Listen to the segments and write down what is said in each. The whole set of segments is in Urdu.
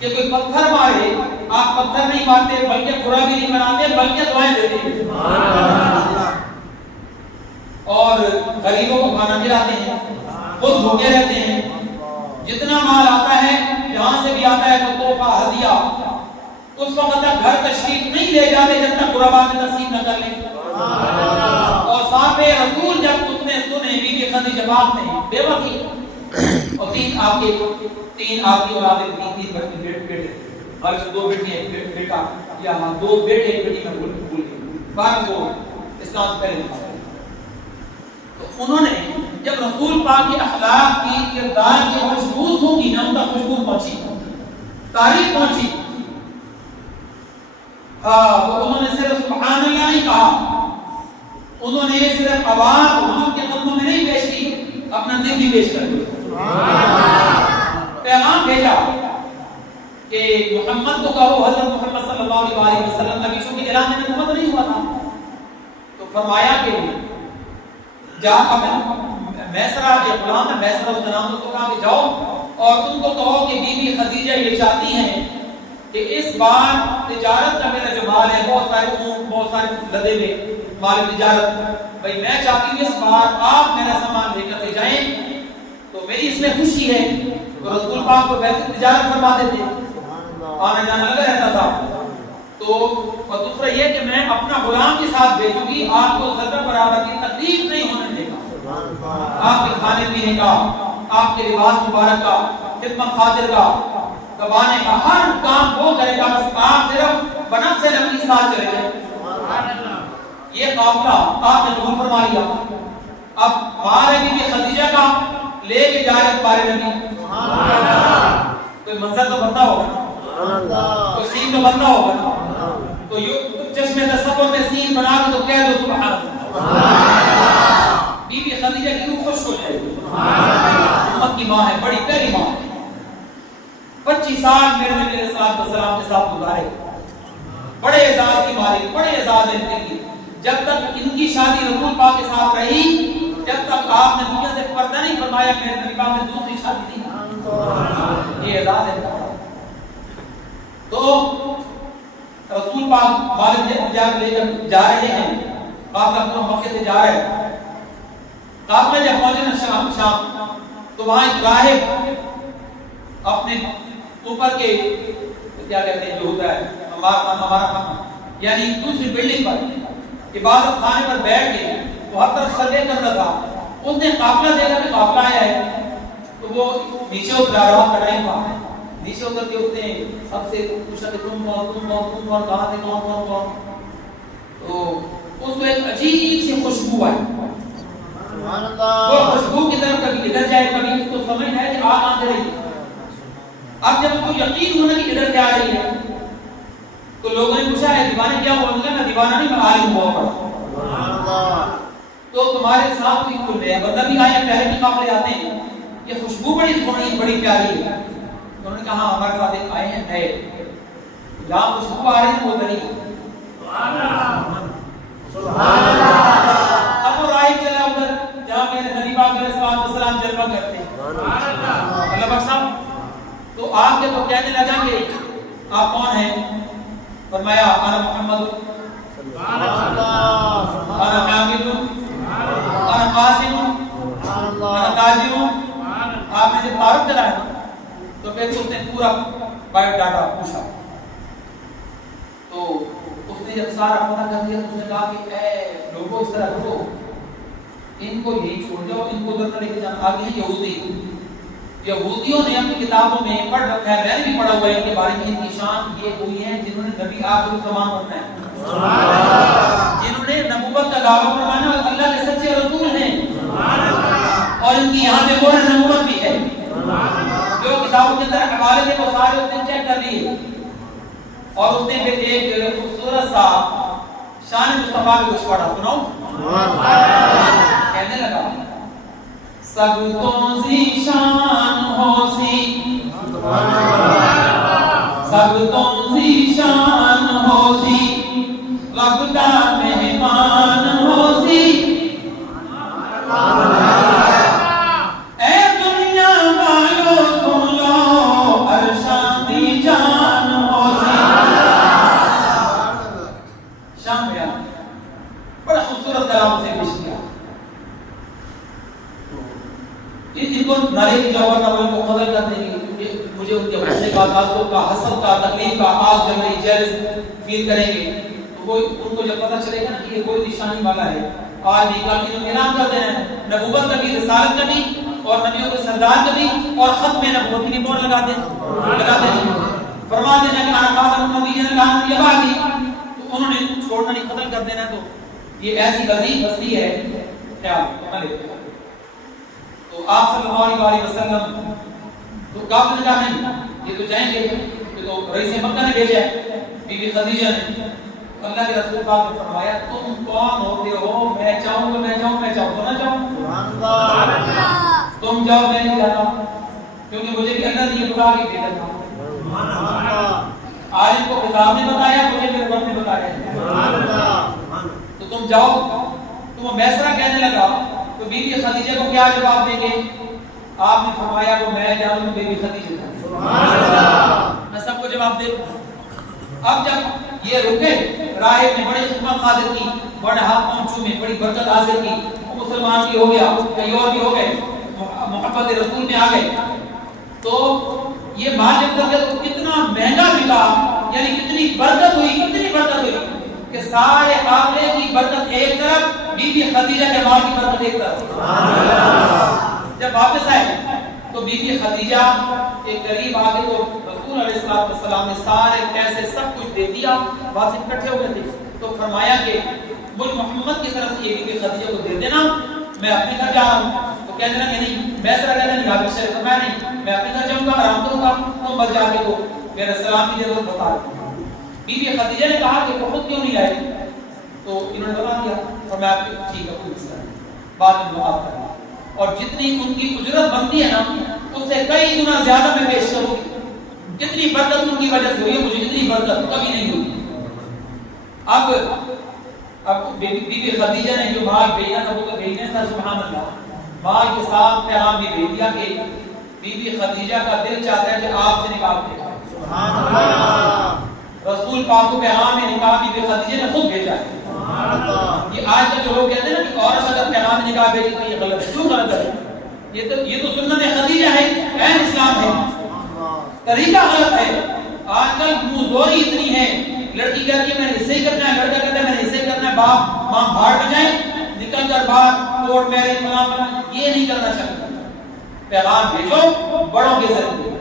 کہ کوئی پتھر مارے آپ پتھر نہیں مارتے بلکہ برا بھی نہیں بناتے بلکہ دعائیں دیتے ہیں اور غریبوں کو کھانا کھلاتے ہیں خود بھوکے رہتے ہیں جتنا مال آتا ہے جہاں سے بھی آتا ہے تو تحفہ ہدیہ اس وقت تک گھر تشریف نہیں لے جاتے جب تک برا بات نصیب نہ کر لیں اور صاحب رسول جب اس نے سنے بی بی خدیجہ پاک نے بیوہ تھی اور تین آپ کی اولادیں تین بیٹے اور دو بیٹی ہیں بیٹا یا دو بیٹے ایک بیٹی میں بھول گئی بعد کو اسلام سے پہلے تو انہوں نے جب رسول پاک کے اخلاق کی کردار کی خوشبو سونگی نہ ان تک خوشبو پہنچی تاریخ پہنچی تو انہوں نے صرف سبحان اللہ نہیں کہا انہوں نے صرف آواز حضور کے قدموں میں نہیں پیش کی اپنا دل بھی پیش کر دیا پیغام بھیجا کہ محمد کو کہو حضرت محمد صلی اللہ علیہ وسلم نبی شو کے اعلان میں نبوت نہیں ہوا تھا تو فرمایا کہ جا میسرہ کے غلام ہے میسرہ اس نام کو کہا کہ جاؤ اور تم کو کہو کہ بی بی خدیجہ یہ چاہتی ہیں کہ اس بار تجارت کا میرا جو مال ہے بہت سارے اونٹ بہت سارے لدے ہوئے مال تجارت بھائی میں چاہتی ہوں اس بار آپ میرا سامان لے کر جائیں تو میری اس میں خوشی ہے تو رسول پاک کو ویسے تجارت فرماتے تھے آنے جانا لگا رہتا تھا تو اور دوسرا یہ کہ میں اپنا غلام کے ساتھ بھیجوں گی آپ کو ذرہ برابر کی تکلیف نہیں ہونے دے گا آپ کے کھانے پینے کا آپ کے لباس مبارک کا خدمت خاطر کا کبانے کا ہر کام وہ کرے گا بس آپ صرف بنفس سے اپنی ساتھ چلے جائیں یہ قافلہ آپ نے ظہور فرما لیا اب مال بی بی خدیجہ کا لے کے جا رہے بارے نبی کوئی منظر تو بنتا ہوگا کوئی سین تو بنتا ہوگا تو چشمے تصور میں سین بنا کے تو کہہ دو سبحان اللہ بی بی خدیجہ کی روح خوش ہو جائے امت کی ماں ہے بڑی پیاری ماں 25 سال میرے نبی علیہ السلام کے ساتھ گزارے بڑے اعزاز کی مالک بڑے اعزاز ان کے لیے جب تک ان کی شادی رسول پاک کے ساتھ رہی جب تک آپ نے دنیا سے پردہ نہیں فرمایا میرے نبی پاک نے دوسری شادی نہیں یہ اعزاز ہے تو رسول پاک مالک تجارت لے کر جا رہے ہیں قافلہ پورا مکے سے جا رہا ہے قافلہ جب پہنچے نا شام تو وہاں ایک راہب اپنے اوپر کے کیا کہتے ہیں جو ہوتا ہے ہمارا یعنی دوسری بلڈنگ پر عبادت خانے پر بیٹھ کے وہ ہر طرف سجدے کر رہا تھا اس نے قافلہ دیکھا کہ قافلہ آیا ہے تو وہ نیچے اترا رہا کا ٹائم تھا نیچے اتر کے اس نے سب سے پوچھا کہ تم کون کہاں سے کون تو اس کو ایک عجیب سی خوشبو آئی سبحان اللہ وہ خوشبو کی طرف کبھی ادھر جائے کبھی اس کو سمجھ ہے کہ آگ آ رہی ہے اب جب اس کو یقین ہونا کہ ادھر کیا آ رہی ہے تو لوگوں نے پوچھا ہے دیوانے کیا ہوا میں دیوانہ نہیں میں عالم ہوا پڑا تو تمہارے ساتھ کوئی کھل گیا بندہ بھی آیا پہلے بھی قافلے آتے ہیں یہ خوشبو بڑی سونی بڑی پیاری ہے انہوں نے کہا ہمارے ساتھ ایک آئے ہیں نئے جہاں خوشبو آ رہی ہے وہ ادھر ہی سبحان اللہ اب وہ راہب چلا ادھر جہاں میرے نبی پاک علیہ السلام جلوہ کرتے ہیں سبحان اللہ اللہ صاحب تو آپ کے تو کہنے لگا کہ آپ کون ہیں فرمایا انا محمد سبحان اللہ انا حامد انا قاسم انا تاجر آپ نے جب تعارف کرایا تو پھر اس نے پورا بایو ڈاٹا پوچھا تو اس نے جب سارا پتہ کر دیا تو اس نے کہا کہ اے لوگوں اس طرح کرو ان کو یہی چھوڑ جاؤ ان کو ادھر لے کے جانا آگے یہودیوں نے اپنی کتابوں میں پڑھ رکھا ہے میں نے بھی پڑھا ہوا ہے ان کے بارے میں ان کی شان یہ ہوئی ہے جنہوں نے نبی آخر الزمان بننا ہے سبحان اللہ جنہوں نے نبوت کا دعویٰ فرمانا اور اللہ کے سچے رسول ہیں سبحان اللہ اور ان کی یہاں پہ وہ نبوت بھی ہے سبحان اللہ جو کتابوں کے اندر حوالے تھے وہ سارے اس نے چیک کر لیے اور اس نے پھر ایک خوبصورت سا شان مصطفیٰ کو کچھ پڑھا سناؤ سبحان اللہ کہنے لگا سب تو زیشان ہو سی سبحان اللہ سب تو زیشان ہو سی رب کا مہمان ہو سی سبحان اللہ اے دنیا والو سن لو عرشاں دی جا مجھے ان کے غصے کا، تعصب کا، حسد کا، تکلیف کا، آگ جل رہی، جیلس فیل کریں گے، تو وہ ان کو جب پتہ چلے گا نا کہ یہ کوئی نشانی والا ہے، آج نہیں کل انہوں نے اعلان کر دینا ہے نبوت کا بھی، رسالت کا بھی، اور نبیوں کے سردار کا بھی، اور ختم نبوت کی نبوت لگا دیں فرما دینا کہ انا خاتم النبیین لا نبی بعدی، تو انہوں نے چھوڑنا نہیں، ختم کر دینا. تو یہ ایسی عظیم ہستی ہے خیال لے. تو آپ صلی اللہ علیہ وسلم تو کافر نے کہا نہیں یہ تو جائیں گے، یہ تو رئیس مکہ نے بھیجا ہے، بی بی خدیجہ نے. اللہ کے رسول پاک نے فرمایا تم کون ہوتے ہو، میں چاہوں تو میں جاؤں، میں چاہوں تو نہ جاؤں. سبحان اللہ. تم جاؤ میں نہیں جاتا، کیونکہ مجھے بھی اللہ نے یہ بتا کے بھیجا تھا. سبحان اللہ. آج ان کو کتاب نے بتایا، مجھے میرے رب نے بتایا. سبحان اللہ. تو تم جاؤ. تو وہ میسرہ کہنے لگا تو بی بی خدیجہ کو کیا جواب دیں گے؟ آپ نے فرمایا وہ میں جاؤں بی بی خدیجہ تھا. سبحان اللہ. میں سب کو جواب دے. اب جب یہ رکے، راہب نے بڑی خدمت حاضر کی، بڑے ہاتھ پہنچوں میں بڑی برکت حاصل کی، وہ مسلمان بھی ہو گیا، کئی اور بھی ہو گئے، محبت رسول میں آ گئے. تو یہ مال جب تک تو کتنا مہنگا بکا، یعنی کتنی برکت ہوئی کہ سارے قافلے کی برکت ایک طرف، بی بی خدیجہ کے مال کی برکت ایک طرف. جب واپس آئے تو بی بی خدیجہ کے قریب آگے تو رسول علیہ السلام نے سارے پیسے سب کچھ دے دیا، واپس اکٹھے ہو گئے تھے. تو فرمایا کہ مجھ محمد کی طرف سے یہ بی بی خدیجہ کو دے دینا، میں اپنے گھر جا رہا ہوں. تو کہنے لگا کہ نہیں، میسرہ کہتا نہیں، آپ سے فرمایا نہیں، میں اپنے گھر جاؤں گا، آرام کروں گا، تم بس جا کے تو میرا سلام کی ضرورت بتا دو. بی بی خدیجہ نے کہا کہ بہت کیوں نہیں آئے؟ تو انہوں نے بتا دیا. اور میں آپ کی ٹھیک ہے کوئی مسئلہ نہیں، بعد میں بات کرنا، اور جتنی ان کی اجرت بنتی ہے نا اس سے کئی گنا زیادہ میں پیش کروں گی. جتنی برکت ان کی وجہ سے ہوئی ہے، مجھے اتنی برکت کبھی نہیں ہوئی. اب بی بی خدیجہ نے جو مال بھیجا تھا وہ تو بھیجنا تھا. سبحان اللہ. مال کے ساتھ پیغام بھی بھیج دیا کہ بی بی خدیجہ کا دل چاہتا ہے کہ آپ سے نکاح دے. سبحان اللہ. رسول پاک کو پیغام میں نکاح بی بی خدیجہ نے خود بھیجا ہے. سبحان اللہ. یہ آج تک جو لوگ کہتے ہیں نا کہ عورت اگر پیغام میں نکاح بھیجے تو یہ غلط ہے. کیوں غلط ہے؟ یہ تو سنت خدیجہ ہے، عین اسلام ہے. طریقہ غلط ہے. آج کل موزوری اتنی ہے، لڑکی کہتی ہے میں نے اسے ہی کرنا ہے، لڑکا کہتا ہے میں نے اسے ہی کرنا ہے، باپ ماں بھاڑ میں جائیں، نکل کر باہر کورٹ میرج فلاں فلاں، یہ نہیں کرنا چاہیے. پیغام بھیجو بڑوں کے ذریعے.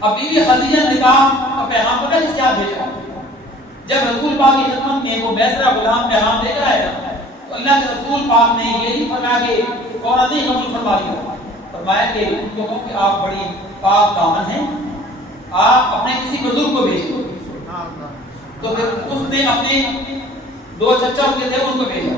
اب بی بی خدیجہ نے نکاح کا پیغام پتہ کس کیا بھیجا؟ جب رسول پاک کی خدمت میں وہ میسرہ غلام پیغام لے کر آیا تو اللہ کے رسول پاک نے یہ نہیں فرمایا کہ عورت نہیں قبول فرما لیا. فرمایا کہ ان کو کہو کہ آپ بڑی پاک دامن ہیں، آپ اپنے کسی بزرگ کو بھیجو. تو پھر اس نے اپنے دو چچا ان کے تھے ان کو بھیجا.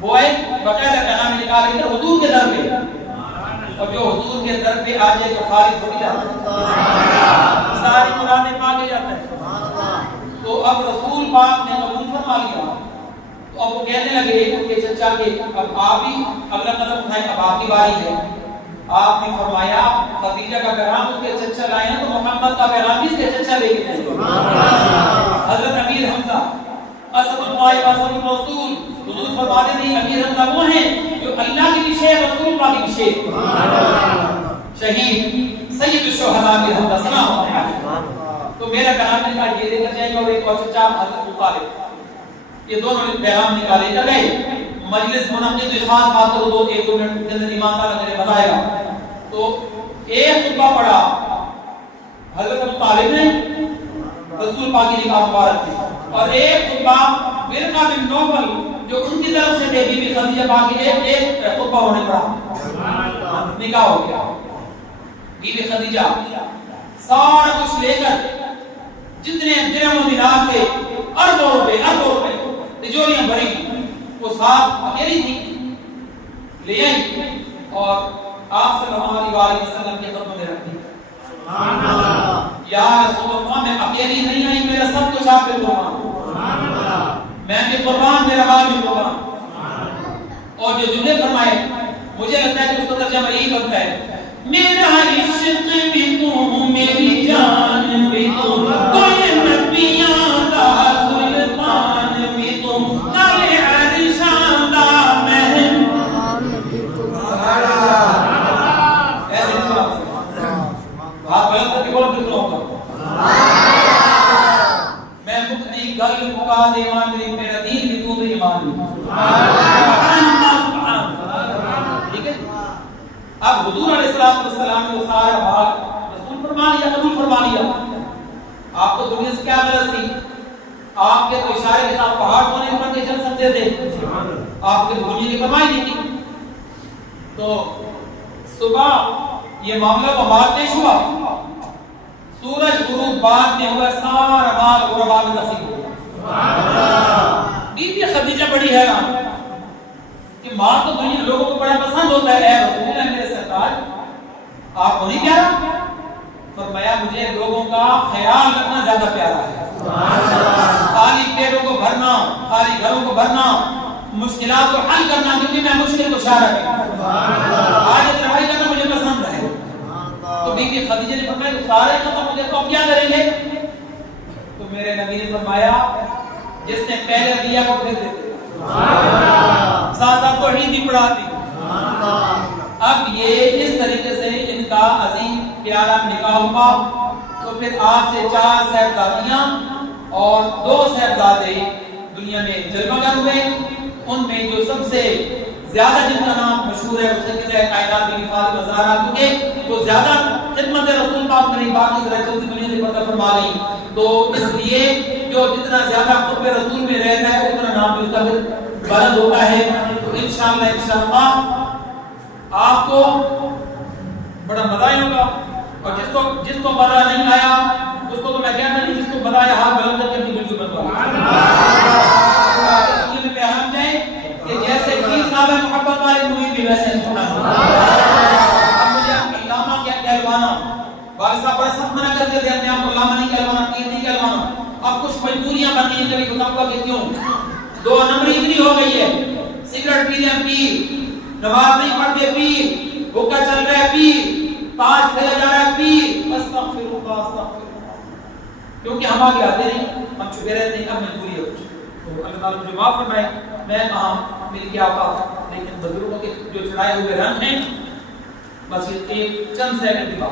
وہ آئے باقاعدہ پیغام نکال کر حضور کے در پہ، اور جو حضور کے در پہ آ جائے تو خارج ہو جاتا ہے، ساری قرآن پاک لے جاتا ہے. تو اب رسول پاک نے قبول فرما لیا. تو اب وہ کہنے لگے ان کے چچا کے اب آپ ہی اگلا قدم اٹھائیں، اب آپ کی باری ہے. آپ نے فرمایا خدیجہ کا پیغام اس کے چچا لائے ہیں تو محمد کا پیغام بھی اس کے چچا لے کے آئے. حضرت امیر حمزہ اسد اللہ و اسد الرسول، حضور فرماتے ہیں امیر حمزہ وہ ہیں جو اللہ کی بھی شیر، رسول پاک کی بھی شیر، شہید سید الشہداء امیر حمزہ سلام علیہ. تو میرا پیغام نکال یہ دے کر جائیں گے، اور ایک اور چچا حضرت ابو طالب، یہ دونوں نے پیغام نکالے کر گئے. مجلس منعقد جو خاص بات کرو تو ایک دو منٹ کے اندر ایمان تعالیٰ نے بتائے گا. تو ایک خطبہ پڑھا حضرت ابو طالب نے رسول پاک کی نکاح مبارک کی، اور ایک خطبہ ورقہ بن نوفل جو ان کی طرف سے تھے بی بی خدیجہ پاک کی، ایک خطبہ انہیں پڑھا. نکاح ہو گیا. بی بی خدیجہ سارا کچھ لے کر جتنے درہم و دینار تھے، اربوں روپے تجوریاں بھری، وہ ساتھ اکیلی تھی، لے آئی اور آپ صلی اللہ علیہ وسلم کے قدموں میں رکھ دی. سبحان اللہ. یا رسول اللہ میں اکیلی نہیں آئی، میرا سب کچھ آپ پہ قربان. سبحان اللہ. میں بھی قربان، میرا مال بھی قربان. اور جو جملے فرمائے مجھے لگتا ہے کہ اس کا ترجمہ یہی بنتا ہے، میرا عشق بھی تو میری جان بھی تو، کوئی نبیاں دا سلطان بھی تو، کالے عرشاں دا مہمان بھی تو. ایسے فرما لیا, قبول فرما لیا. آپ کو دنیا سے کیا غرض تھی؟ آپ کے تو اشارے کے ساتھ پہاڑ ہونے پر کے چل سکتے تھے, آپ کے دنیا کی کمائی نہیں تھی. تو صبح یہ معاملہ کو بعد پیش ہوا, سورج غروب بعد میں ہوا, سارا مال غربا میں تقسیم ہوا. بی بی خدیجہ بڑی حیران کہ مال تو دنیا لوگوں کو بڑا پسند ہوتا ہے, اے رسول اللہ میرے سرکار آپ کو نہیں پیارا؟ فرمایا مجھے لوگوں کا خیال رکھنا زیادہ پیارا ہے. خالی پیڑوں کو بھرنا, خالی گھروں کو بھرنا, مشکلات کو حل کرنا, کیونکہ میں مشکل کو شارع کروں, حاجت رفائی کرنا مجھے پسند ہے. تو بی بی خدیجہ نے فرمایا کہ سارے ختم ہو گئے تو اب کیا کریں گے؟ تو میرے نبی نے فرمایا جس نے پہلے دیا وہ پھر دیتے, ساتھ ساتھ توحید بھی پڑھا دی. اب یہ اس طریقے سے ان کا عظیم پیارا نکاح ہوا. تو پھر آپ سے 4 صاحبزادیاں اور 2 صاحبزادے دنیا میں جلوہ گر ہوئے. ان میں جو سب سے زیادہ جن کا نام مشہور ہے اسے کہتے ہیں کائنات بی بی فاطمہ زہرا, کیونکہ وہ زیادہ خدمت رسول پاک میں باقی ذرا چلتی دنیا سے پتہ فرما لی. تو اس لیے جو جتنا زیادہ قرب رسول میں رہتا ہے اتنا نام بھی اس کا بلند ہوتا ہے. تو انشاءاللہ آپ کو بڑا مزہ آئے ہوگا, اور جس کو مزہ نہیں آیا اس کو تو میں کہتا نہیں, جس کو مزہ آیا ہاتھ بلند کر کے اپنی بالکل بنوا یہ پیغام جائے کہ جیسے پیر صاحب محبت والے مرید بھی ویسے سبحان اللہ. اب مجھے علامہ کیا کہلوانا, والد صاحب بڑا سخت منع کرتے تھے اپنے آپ کو علامہ نہیں کہلوانا, پیر نہیں کہلوانا. اب کچھ مجبوریاں بن گئی, کبھی بتاؤں گا کہ کیوں. 2 نمبری اتنی ہو گئی ہے, سگریٹ پی رہے پیر, نماز نہیں پڑھتے پیر, بھوکا چل رہا ہے پیر, تاج کھیلا جا رہا ہے پیر. استغفر اللہ استغفر اللہ, کیونکہ ہم آگے آتے نہیں, ہم چھپے رہتے ہیں, اب مجبوری ہے کچھ. تو اللہ تعالیٰ مجھے معاف فرمائے, میں کہاں میری کیا اوقات, لیکن بزرگوں کے جو چڑھائے ہوئے رنگ ہیں بس یہ 1 چند سیکنڈ کی بات.